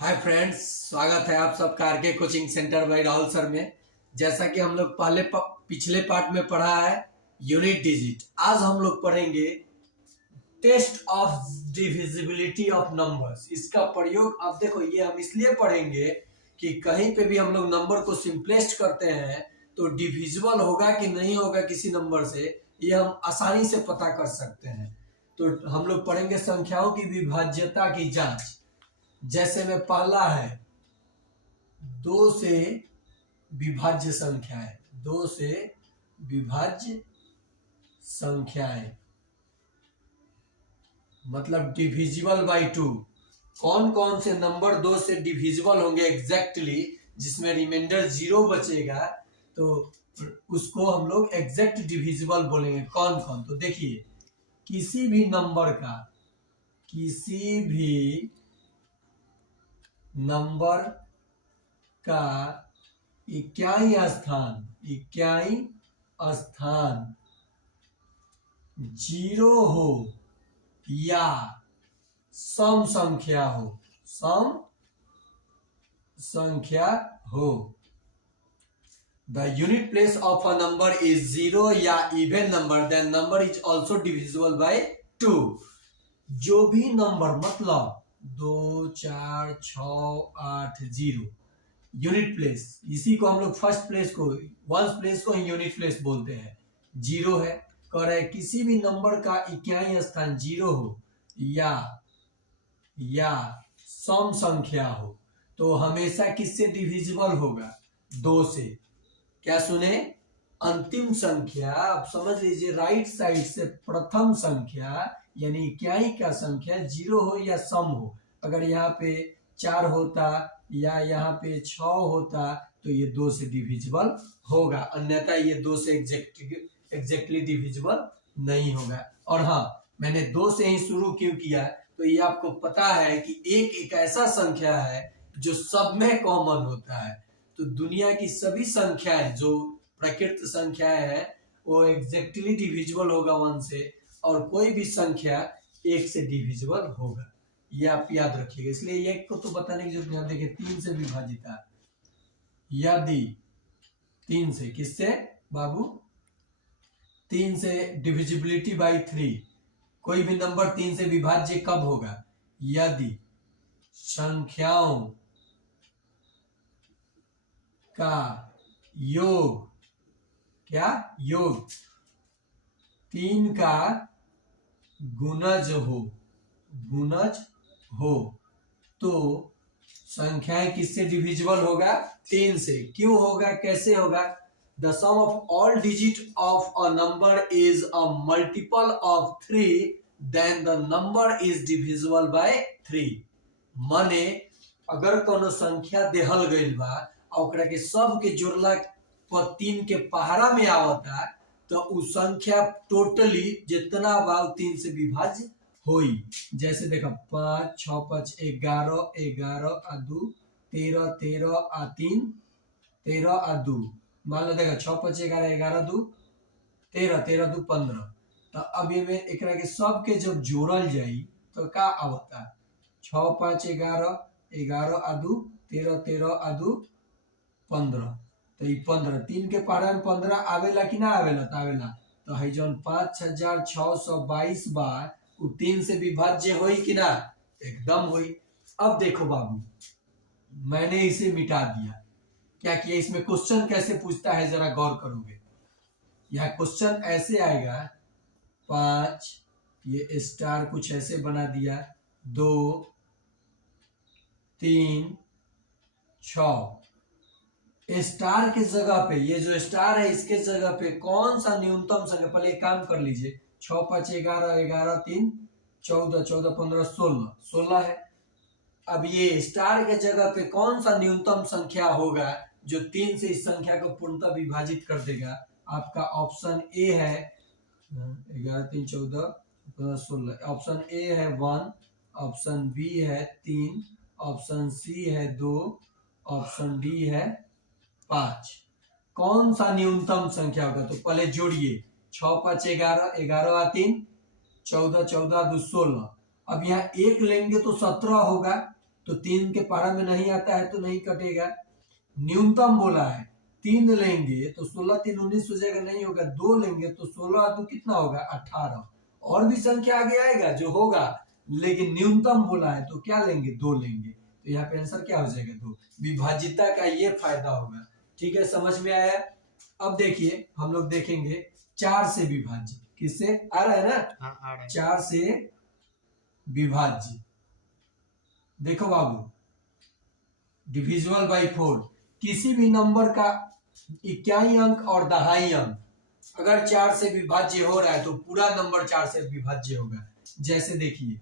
Hi friends, स्वागत है आप सबका RK coaching centre by Rahul sir में। जैसा कि हम लोग पिछले पार्ट में पढ़ा है यूनिट डिजिट, आज हम लोग पढ़ेंगे test of divisibility of numbers. इसका प्रयोग अब देखो, ये हम इसलिए पढ़ेंगे कि कहीं पे भी हम लोग नंबर को सिंपलेस्ट करते हैं तो डिविजिबल होगा कि नहीं होगा किसी नंबर से, ये हम आसानी से पता कर सकते हैं। तो हम लोग पढ़ेंगे संख्याओं की विभाज्यता की जांच। जैसे में पहला है 2 से विभाज्य संख्याएं, 2 से विभाज्य संख्याएं मतलब डिविजिबल बाय 2। कौन कौन से नंबर 2 से डिविजिबल होंगे एग्जैक्टली, जिसमें रिमाइंडर 0 बचेगा, तो उसको हम लोग एग्जैक्ट डिविजिबल बोलेंगे। कौन कौन, तो देखिए, किसी भी नंबर का इक्याई स्थान 0 हो या सम संख्या हो, the unit place of a number is 0 या even number, then number is also divisible by 2। जो भी नंबर मतलब 2, 4, 6, 8, 0 यूनिट प्लेस, इसी को हम लोग फर्स्ट प्लेस को, वंस प्लेस को ही यूनिट प्लेस बोलते हैं। 0 है, कह रहे किसी भी नंबर का इक्याई स्थान 0 हो या सम संख्या हो, तो हमेशा किससे डिविजिबल होगा? 2 से। क्या सुने? अंतिम संख्या, आप समझ लीजिए, राइट साइड से प्रथम संख्या यानी इक्याई का संख्या 0 हो या सम हो। अगर यहाँ पे 4 होता या यहाँ पे 6 होता तो ये 2 से डिविजिबल होगा, अन्यथा ये 2 से एग्जैक्टली डिविजिबल नहीं होगा। और हाँ, मैंने 2 से ही शुरू क्यों किया, तो ये आपको पता है कि एक ऐसा संख्या है जो सब में कॉमन होता है। तो दुनिया की सभी संख्याएं जो प्रकृत संख्याएं हैं वो एग्जैक्टली डिविजिबल होगा 1 से, और कोई भी संख्या 1 से डिविजिबल होगा। ये आप याद रखिएगा, इसलिए 1 को तो बताने की जरूरत नहीं। देखिए 3 से विभाजित है, यदि 3 से, किससे बाबू? 3 से डिविजिबिलिटी बाय 3। कोई भी नंबर 3 से विभाज्य कब होगा? यदि संख्याओं का योग, क्या योग 3 का गुणज हो, तो संख्याएं किससे डिविजिबल होगा? 3 से। क्यों होगा, कैसे होगा? The sum of all digit of a number is a multiple of 3, then the number is divisible by 3। माने अगर कोनो संख्या देहल गइल बा और ओकरा के सब के जोड़ला पर 3 के पहाड़ा में आवता, तो उ संख्या टोटली जितना बा 3 से विभाज्य होई। जैसे देखो 5, 6, 5, 11, 11 आ 2 13, 13 आ 3 13 आ 2। मान लो देखो 6, 5, 11, 11, 2 13, 13, 2 15। तो अब ये में एकरा के सब के जब जोड़ल जाई तो का आवता? 6, 5, 11, 11 आ 2 13, 13 आ 2 15। तो ये 15 3 के पहाड़ा में 15 आवेला कि ना आवेला? तो आवेला। तो है जौन 5622 बार 3 से विभाज्य होई कि ना? एकदम होई। अब देखो बाबू, मैंने इसे मिटा दिया। क्या किया? इसमें क्वेश्चन कैसे पूछता है जरा गौर करोगे। यह क्वेश्चन ऐसे आएगा, 5, ये स्टार कुछ ऐसे बना दिया, 2, 3, 6। स्टार के जगह पे, ये जो स्टार है इसके जगह पे कौन सा न्यूनतम संख्या? पहले एक काम कर लीजिए, 6, 5, 11, 11, 3 14, 14, 15, 16 है। अब ये स्टार के जगह पे कौन सा न्यूनतम संख्या होगा जो 3 से इस संख्या को पूर्णतः विभाजित कर देगा? आपका ऑप्शन ए है 11, 3, 14, 15, 16। ऑप्शन ए है 1, ऑप्शन बी है 3, ऑप्शन सी है 2, ऑप्शन डी है 5। कौन सा न्यूनतम संख्या होगा? तो पहले जोड़िए, 6, 5, 11, 11 3 14, 14 2 16। अब यहाँ 1 लेंगे तो 17 होगा, तो 3 के पहाड़ा में नहीं आता है तो नहीं कटेगा। न्यूनतम बोला है 3 लेंगे तो 16 3 19 हो जाएगा, नहीं होगा। 2 लेंगे तो 16 2 कितना होगा 18। और भी संख्या आगे आएगा जो होगा, लेकिन न्यूनतम बोला है तो क्या लेंगे 2 लेंगे। तो यहाँ पे आंसर क्या हो जाएगा 2। विभाजिता का ये फायदा होगा। ठीक है, समझ में आया। अब देखिए हम लोग देखेंगे 4 से विभाज्य। किससे आ रहा है ना? हाँ, आ रहा है। 4 से विभाज्य। देखो बाबू, डिविजिबल बाई 4, किसी भी नंबर का इकाई अंक और दहाई अंक अगर 4 से विभाज्य हो रहा है तो पूरा नंबर 4 से विभाज्य होगा। जैसे देखिए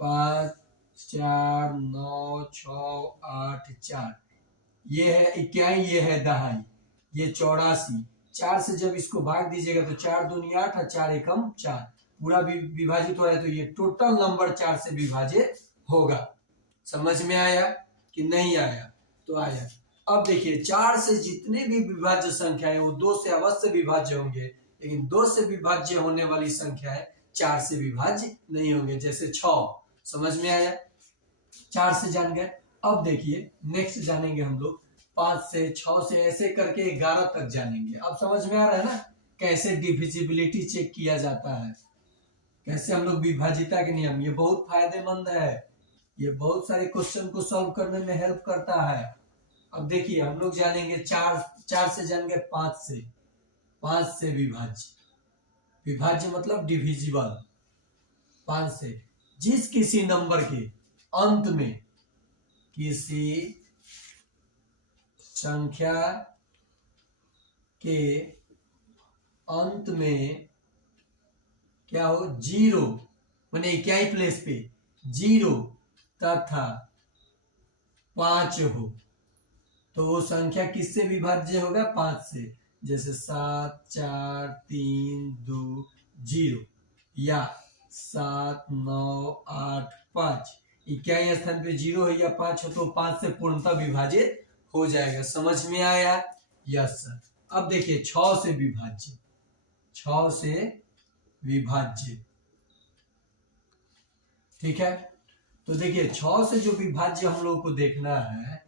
5 4 9 6 8 4, ये है इकाई, ये है दहाई, ये 84। 4 से जब इसको भाग दीजिएगा तो 4 दूनी 8 और 4 एकम 4, पूरा विभाजित हो रहा है तो ये टोटल नंबर 4 से विभाजित होगा। समझ में आया कि नहीं आया? तो आया। अब देखिए 4 से जितने भी विभाज्य संख्याएं वो 2 से अवश्य विभाज्य होंगे, लेकिन 2 से विभाज्य होने वाली संख्याएं 4 से विभाज्य नहीं होंगे। जैसे 6, समझ में आया? 4 से जान गए। अब देखिए नेक्स्ट जानेंगे हम लोग 5 से 6 से ऐसे करके 11 तक जानेंगे। अब समझ में आ रहा है ना कैसे डिविजिबिलिटी चेक किया जाता है, कैसे हम लोग विभाजिता के नियम, ये बहुत फायदेमंद है, ये बहुत सारे क्वेश्चन को सॉल्व करने में हेल्प करता है। अब देखिए हम लोग जानेंगे 4 से जानेंगे 5 से। 5 से विभाज्य, विभाज्य मतलब डिविजिबल। 5 से जिस किसी नंबर के अंत में, किसी संख्या के अंत में क्या हो, 0 माने इकाई प्लेस पे 0 तथा 5 हो तो वो संख्या किससे विभाज्य होगा? 5 से। जैसे 7 4 3 2 0 या 7 9 8 5, इकाई स्थान पे 0 है या 5 हो तो 5 से पूर्णतः विभाजित हो जाएगा। समझ में आया? Yes sir. अब देखिए 6 से विभाज्य, 6 से विभाज्य। ठीक है, तो देखिए 6 से जो विभाज्य हम लोग को देखना है,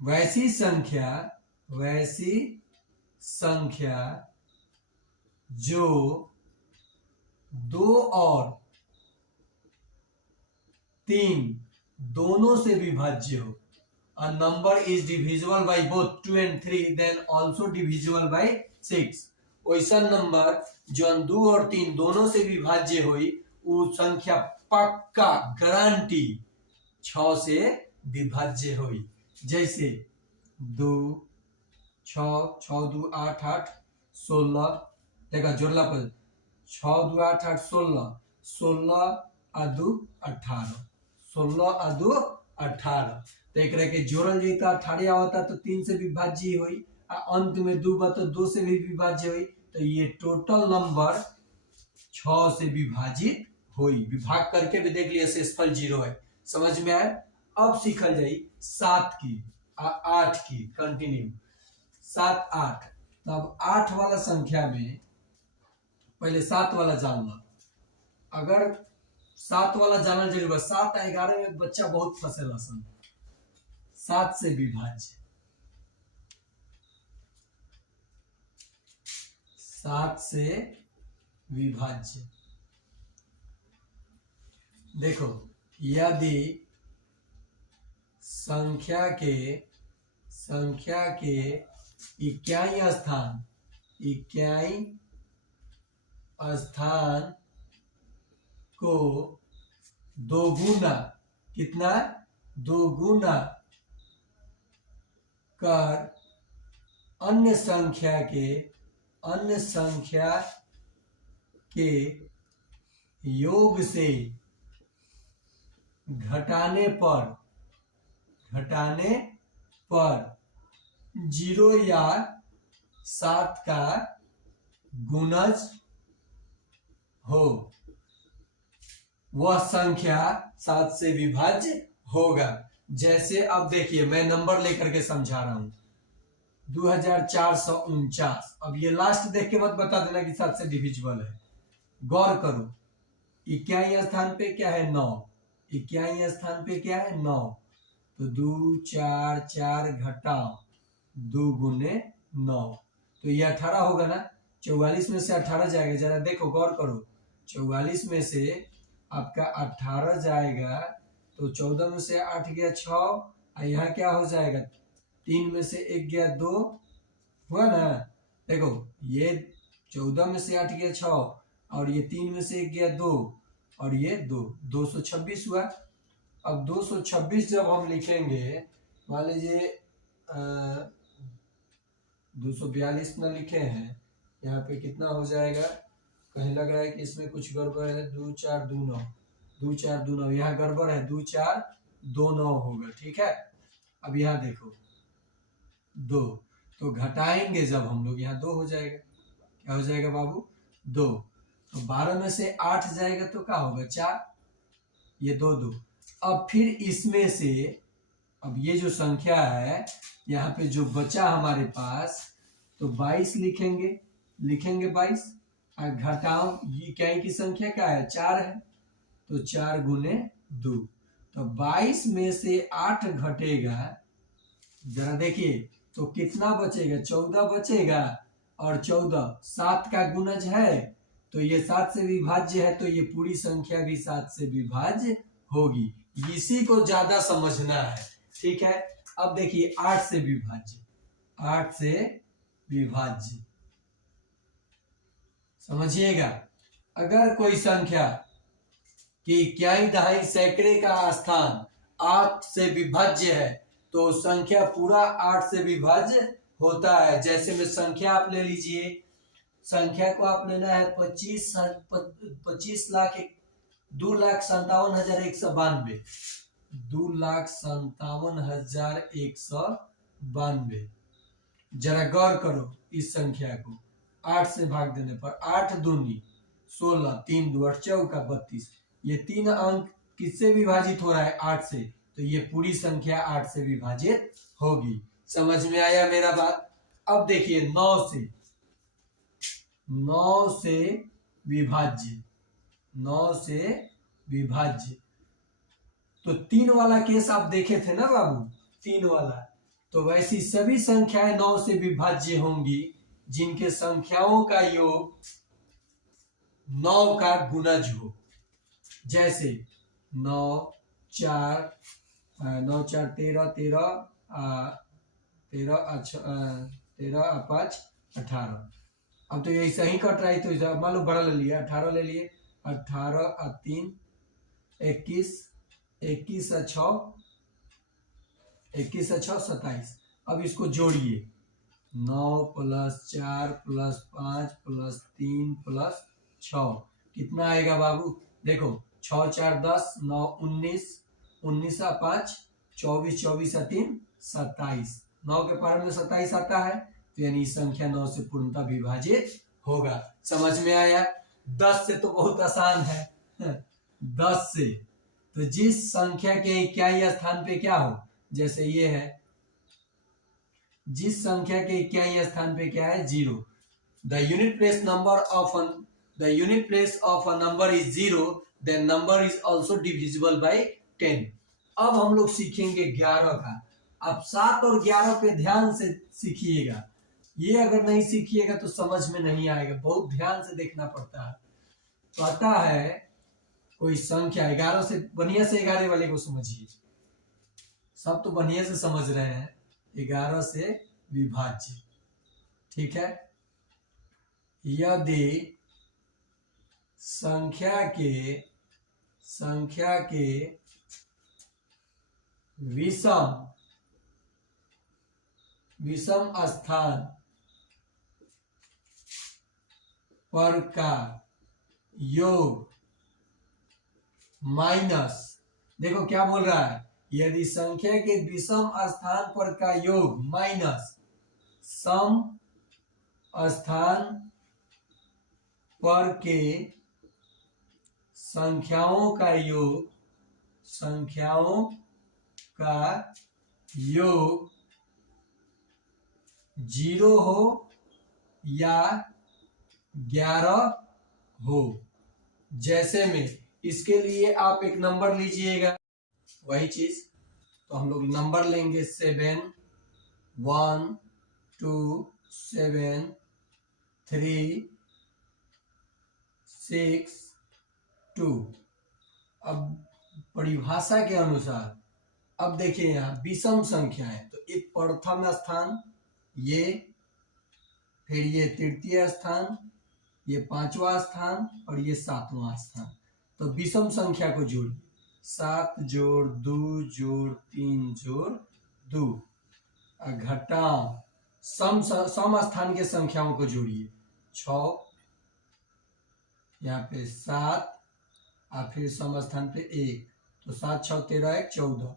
वैसी संख्या जो 2 और 3 दोनों से विभाज्य हो। A number is divisible by both 2 and 3, then also divisible by 6। वैसा नंबर जो 2 और 3 दोनों से विभाज्य हुई, वो संख्या पक्का गारंटी 6 से विभाज्य हुई। जैसे 2 6 6 2 8 8 16, देखा जोड़ला पर 6 2 8 8 16, 16 आ 2 18, 16 आ 2 18। तो एक के जोड़ल जाता 18 होता तो 3 से विभाज्य हुई, अंत में 2 बा तो 2 से भी विभाज्य हुई, तो ये टोटल नंबर 6 से विभाजित हुई। विभाग करके भी देख लिया शेषफल 0 है। समझ में आया? अब सीखल जाई 7 की 8 की कंटिन्यू। 7 8, तब 8 वाला संख्या में पहले 7 वाला जान लो। अगर 7 वाला जानल जरूरी, 7 आ 11 में बच्चा बहुत फंसेला सन। 7 से विभाज्य, 7 से विभाज्य। देखो यदि संख्या के इकाई स्थान को दोगुना, कितना दोगुना कर अन्य संख्या के योग से घटाने पर 0 या 7 का गुणज हो, वह संख्या 7 से विभाज्य होगा। जैसे अब देखिए मैं नंबर लेकर के समझा रहा हूं 2449। अब ये लास्ट देख के मत बता देना कि 7 से डिविजिबल है। गौर करो, इकाई स्थान पे क्या है 9, इक्याई स्थान पे क्या है 9, तो 2 4 4 घटाओ 2 गुने 9, तो ये 18 होगा ना। 44 में से 18 जाएगा, जरा देखो गौर करो, 44 में से आपका 18 जाएगा तो 14 में से 8 गया 6, और यहाँ क्या हो जाएगा 3 में से 1 गया 2, हुआ ना। देखो ये 14 में से 8 गया 6, और ये 3 में से 1 गया 2, और ये 226 हुआ। अब 226 जब हम लिखेंगे, मान लीजिए 242 न लिखे हैं, यहाँ पे कितना हो जाएगा, कहीं लग रहा है कि इसमें कुछ गड़बड़ है। 2 4 2 9, 2 4 2 9, यहाँ गड़बड़ है, 2 4 2 9 होगा, ठीक है। अब यहाँ देखो 2, तो घटाएंगे जब हम लोग, यहाँ 2 हो जाएगा, क्या हो जाएगा बाबू 2, तो 12 में से 8 जाएगा तो क्या होगा 4, ये 2 2। अब फिर इसमें से अब ये जो संख्या है यहाँ पे जो बचा हमारे पास, तो 22 लिखेंगे, 22, और घटाओ ये क्या की संख्या क्या है 4 है, तो 4 गुने 2, तो 22 में से 8 घटेगा, जरा देखिए तो कितना बचेगा 14 बचेगा, और 14 7 का गुणज है, तो ये 7 से विभाज्य है, तो ये पूरी संख्या भी 7 से विभाज्य होगी। इसी को ज्यादा समझना है, ठीक है। अब देखिए 8 से विभाज्य, 8 से विभाज्य समझिएगा। अगर कोई संख्या कि इक्याई दहाई सैकड़े का स्थान 8 से विभाज्य है, तो संख्या पूरा 8 से विभाज्य होता है। जैसे में संख्या आप ले लीजिए, संख्या को आप लेना है 25 लाख 2,57,192, 2,57,192। जरा गौर करो इस संख्या को 8 से भाग देने पर, 8 दूनी 16, 3 2 8 चौका 32, ये 3 अंक किससे विभाजित हो रहा है 8 से, तो ये पूरी संख्या 8 से विभाजित होगी। समझ में आया मेरा बात। अब देखिए 9 से विभाज्य, 9 से विभाज्य, तो 3 वाला केस आप देखे थे ना बाबू, 3 वाला, तो वैसी सभी संख्याएं 9 से विभाज्य होंगी जिनके संख्याओं का योग 9 का गुणज हो। जैसे 9 4 13 13 5 18। अब तो ये सही कट रहा है, तो मान लो बड़ा ले लिया 18 ले लिए, 18 और 3 21, 21 और 6 27। अब इसको जोड़िए 9 + 4 + 5 + 3 + 6, कितना आएगा बाबू, देखो 6 4 10, 9 19, 19 और 5 24, 24 और 3 27, 9 के पार में 27 आता है, तो यानी संख्या 9 से पूर्णतः विभाजित होगा। समझ में आया। 10 से तो बहुत आसान है, 10 से तो जिस संख्या के इक्याई स्थान पे क्या हो, जैसे ये है, जिस संख्या के इक्याई स्थान पे क्या है 0, the unit place of a number is 0, then number is also divisible by 10। अब हम लोग सीखेंगे 11 का। अब 7 और 11 पे ध्यान से सीखिएगा, ये अगर नहीं सीखिएगा तो समझ में नहीं आएगा, बहुत ध्यान से देखना पड़ता है। पता है कोई संख्या 11 से, बढ़िया से 11 वाले को समझिए, सब तो बढ़िया से समझ रहे हैं, 11 से विभाज्य, ठीक है। यदि संख्या के विषम स्थान पर का योग माइनस, देखो क्या बोल रहा है, यदि संख्या के विषम स्थान पर का योग माइनस सम स्थान पर के संख्याओं का योग 0 हो या 11 हो। जैसे में इसके लिए आप एक नंबर लीजिएगा, वही चीज। तो हम लोग नंबर लेंगे 7 1 2 7 3 6 2। अब परिभाषा के अनुसार अब देखिए यहाँ विषम संख्या है, तो एक प्रथम स्थान, ये फिर ये तृतीय स्थान, ये पांचवा स्थान और ये सातवां स्थान। तो विषम संख्या को जोड़िए, 7 जोड़ 2 जोड़ 3 जोड़ 2। घटाओ सम स्थान के संख्याओं को जोड़िए, 6 यहाँ पे 7 और फिर सम स्थान पे 1, तो 7 6 13 1 14,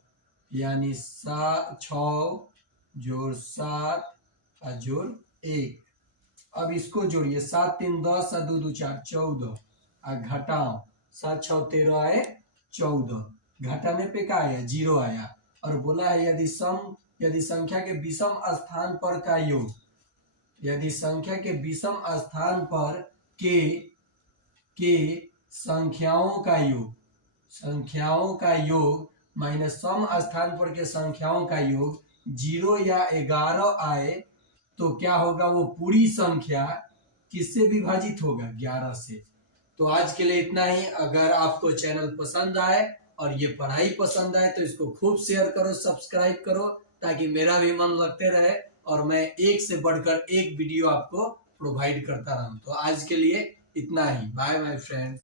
यानी 6 जोड़ 7 और जोड़ 1। अब इसको जोड़िए, 7 3 10 और 2 2 4 14 और घटाओ 7 6 13 आए 14, घटाने पे क्या आया 0 आया। और बोला है यदि संख्या के विषम स्थान पर का योग, यदि संख्या के विषम स्थान पर के संख्याओं का योग माइनस सम स्थान पर के संख्याओं का योग 0 या 11 आए, तो क्या होगा, वो पूरी संख्या किससे विभाजित होगा, 11 से। तो आज के लिए इतना ही। अगर आपको चैनल पसंद आए और ये पढ़ाई पसंद आए तो इसको खूब शेयर करो, सब्सक्राइब करो, ताकि मेरा भी मन लगते रहे और मैं एक से बढ़कर एक वीडियो आपको प्रोवाइड करता रहूं। तो आज के लिए इतना ही। Bye bye friends.